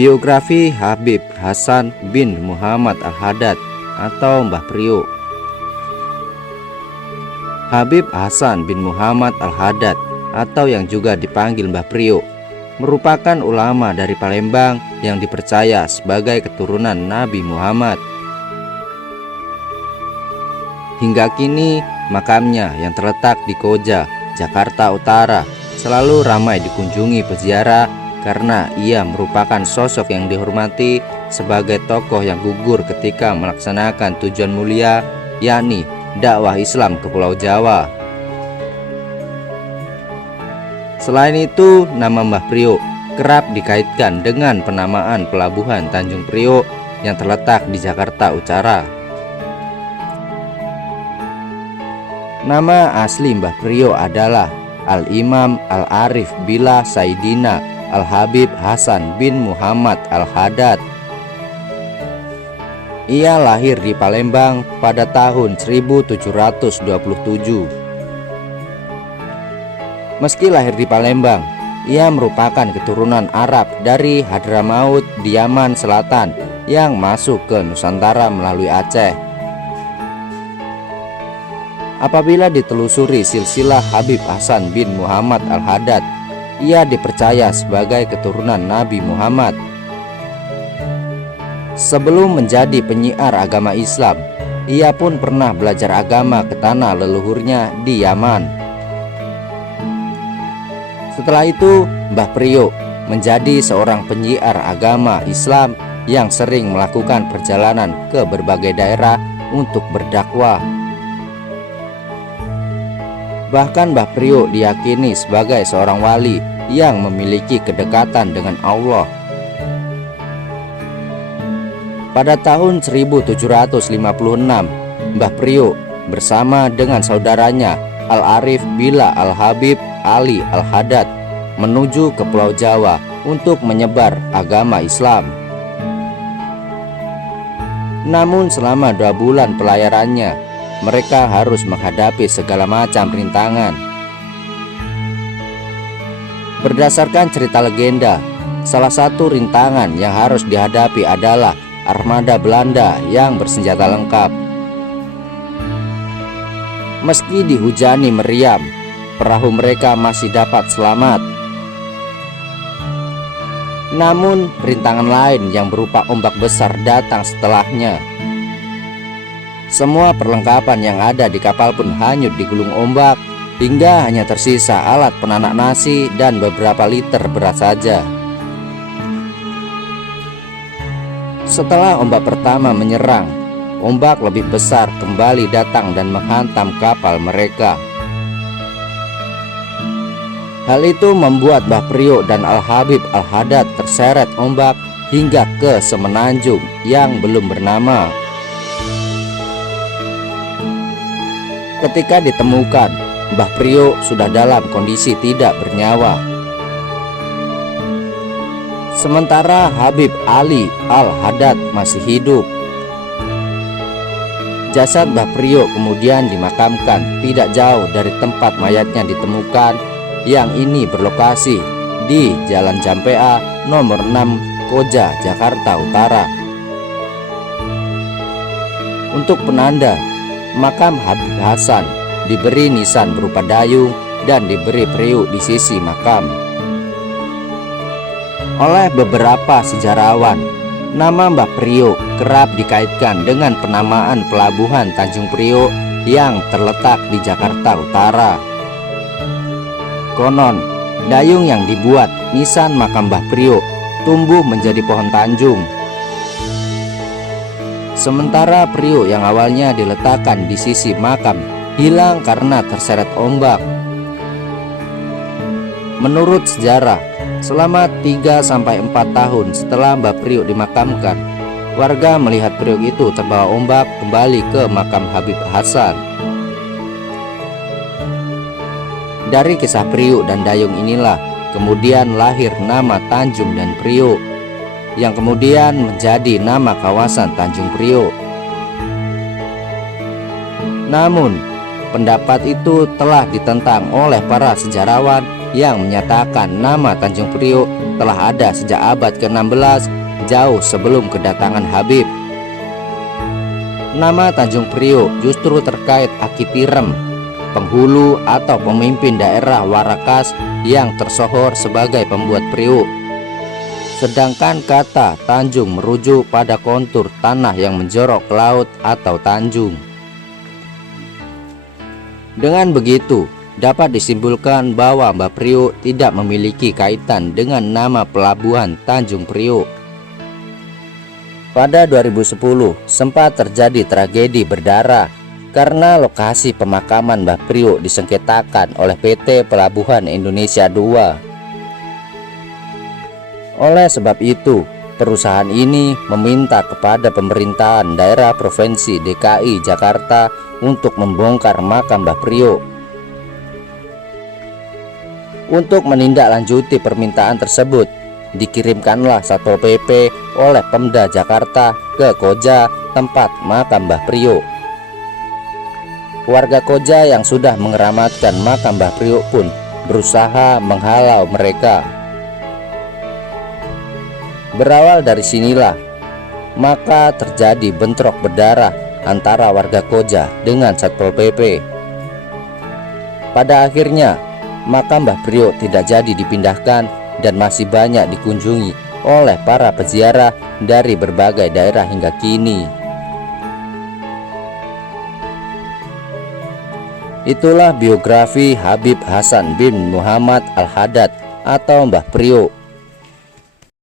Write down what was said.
Biografi Habib Hasan bin Muhammad Al-Haddad atau Mbah Priok. Habib Hasan bin Muhammad Al-Haddad atau yang juga dipanggil Mbah Priok merupakan ulama dari Palembang yang dipercaya sebagai keturunan Nabi Muhammad. Hingga kini makamnya yang terletak di Koja, Jakarta Utara selalu ramai dikunjungi peziarah karena ia merupakan sosok yang dihormati sebagai tokoh yang gugur ketika melaksanakan tujuan mulia, yakni dakwah Islam ke Pulau Jawa. Selain itu, nama Mbah Priok kerap dikaitkan dengan penamaan pelabuhan Tanjung Priok yang terletak di Jakarta Utara. Nama asli Mbah Priok adalah Al-Imam Al-Arif Billah Saidina Al-Habib Hasan bin Muhammad Al-Haddad. Ia lahir di Palembang pada tahun 1727. Meski lahir di Palembang, ia merupakan keturunan Arab dari Hadramaut di Yaman Selatan yang masuk ke Nusantara melalui Aceh. Apabila ditelusuri silsilah Habib Hasan bin Muhammad Al-Haddad, ia dipercaya sebagai keturunan Nabi Muhammad. Sebelum menjadi penyiar agama Islam, ia pun pernah belajar agama ke tanah leluhurnya di Yaman. Setelah itu, Mbah Priok menjadi seorang penyiar agama Islam yang sering melakukan perjalanan ke berbagai daerah untuk berdakwah. Bahkan Mbah Priok diyakini sebagai seorang wali yang memiliki kedekatan dengan Allah. Pada tahun 1756, Mbah Priok bersama dengan saudaranya Al-Arif Billah Al-Habib Ali Al-Haddad menuju ke Pulau Jawa untuk menyebar agama Islam. Namun selama 2 bulan pelayarannya, mereka harus menghadapi segala macam rintangan. Berdasarkan cerita legenda, salah satu rintangan yang harus dihadapi adalah armada Belanda yang bersenjata lengkap. Meski dihujani meriam, perahu mereka masih dapat selamat. Namun rintangan lain yang berupa ombak besar datang setelahnya. Semua perlengkapan yang ada di kapal pun hanyut digulung ombak, hingga hanya tersisa alat penanak nasi dan beberapa liter beras saja. Setelah ombak pertama menyerang, ombak lebih besar kembali datang dan menghantam kapal mereka. Hal itu membuat Mbah Priok dan Al-Habib Al-Haddad terseret ombak hingga ke semenanjung yang belum bernama. Ketika ditemukan, Mbah Priok sudah dalam kondisi tidak bernyawa. Sementara Habib Ali Al-Haddad masih hidup. Jasad Mbah Priok kemudian dimakamkan tidak jauh dari tempat mayatnya ditemukan, yang ini berlokasi di Jalan Jampea nomor 6 Koja, Jakarta Utara. Untuk penanda, makam Habib Hasan diberi nisan berupa dayung dan diberi priuk di sisi makam. Oleh beberapa sejarawan, nama Mbah Priok kerap dikaitkan dengan penamaan pelabuhan Tanjung Priok yang terletak di Jakarta Utara. Konon, dayung yang dibuat nisan makam Mbah Priok tumbuh menjadi pohon tanjung. Sementara priuk yang awalnya diletakkan di sisi makam hilang karena terseret ombak. Menurut sejarah, selama 3-4 tahun setelah Mbah Priok dimakamkan, warga melihat priuk itu terbawa ombak kembali ke makam Habib Hasan. Dari kisah priuk dan dayung inilah kemudian lahir nama Tanjung dan Priok, yang kemudian menjadi nama kawasan Tanjung Priok. Namun, pendapat itu telah ditentang oleh para sejarawan yang menyatakan nama Tanjung Priok telah ada sejak abad ke-16, jauh sebelum kedatangan Habib. Nama Tanjung Priok justru terkait Aki Tirem, penghulu atau pemimpin daerah Warakas yang tersohor sebagai pembuat priok. Sedangkan kata Tanjung merujuk pada kontur tanah yang menjorok ke laut atau tanjung. Dengan begitu, dapat disimpulkan bahwa Mbah Priok tidak memiliki kaitan dengan nama pelabuhan Tanjung Priok. Pada 2010 sempat terjadi tragedi berdarah karena lokasi pemakaman Mbah Priok disengketakan oleh PT Pelabuhan Indonesia II. Oleh sebab itu, perusahaan ini meminta kepada pemerintahan daerah Provinsi DKI Jakarta untuk membongkar makam Mbah Priok. Untuk menindaklanjuti permintaan tersebut, dikirimkanlah Satpol PP oleh Pemda Jakarta ke Koja, tempat makam Mbah Priok. Warga Koja yang sudah mengeramatkan makam Mbah Priok pun berusaha menghalau mereka. Berawal dari sinilah, maka terjadi bentrok berdarah antara warga Koja dengan Satpol PP. Pada akhirnya, makam Mbah Priok tidak jadi dipindahkan dan masih banyak dikunjungi oleh para peziarah dari berbagai daerah hingga kini. Itulah biografi Habib Hasan bin Muhammad Al-Haddad atau Mbah Priok.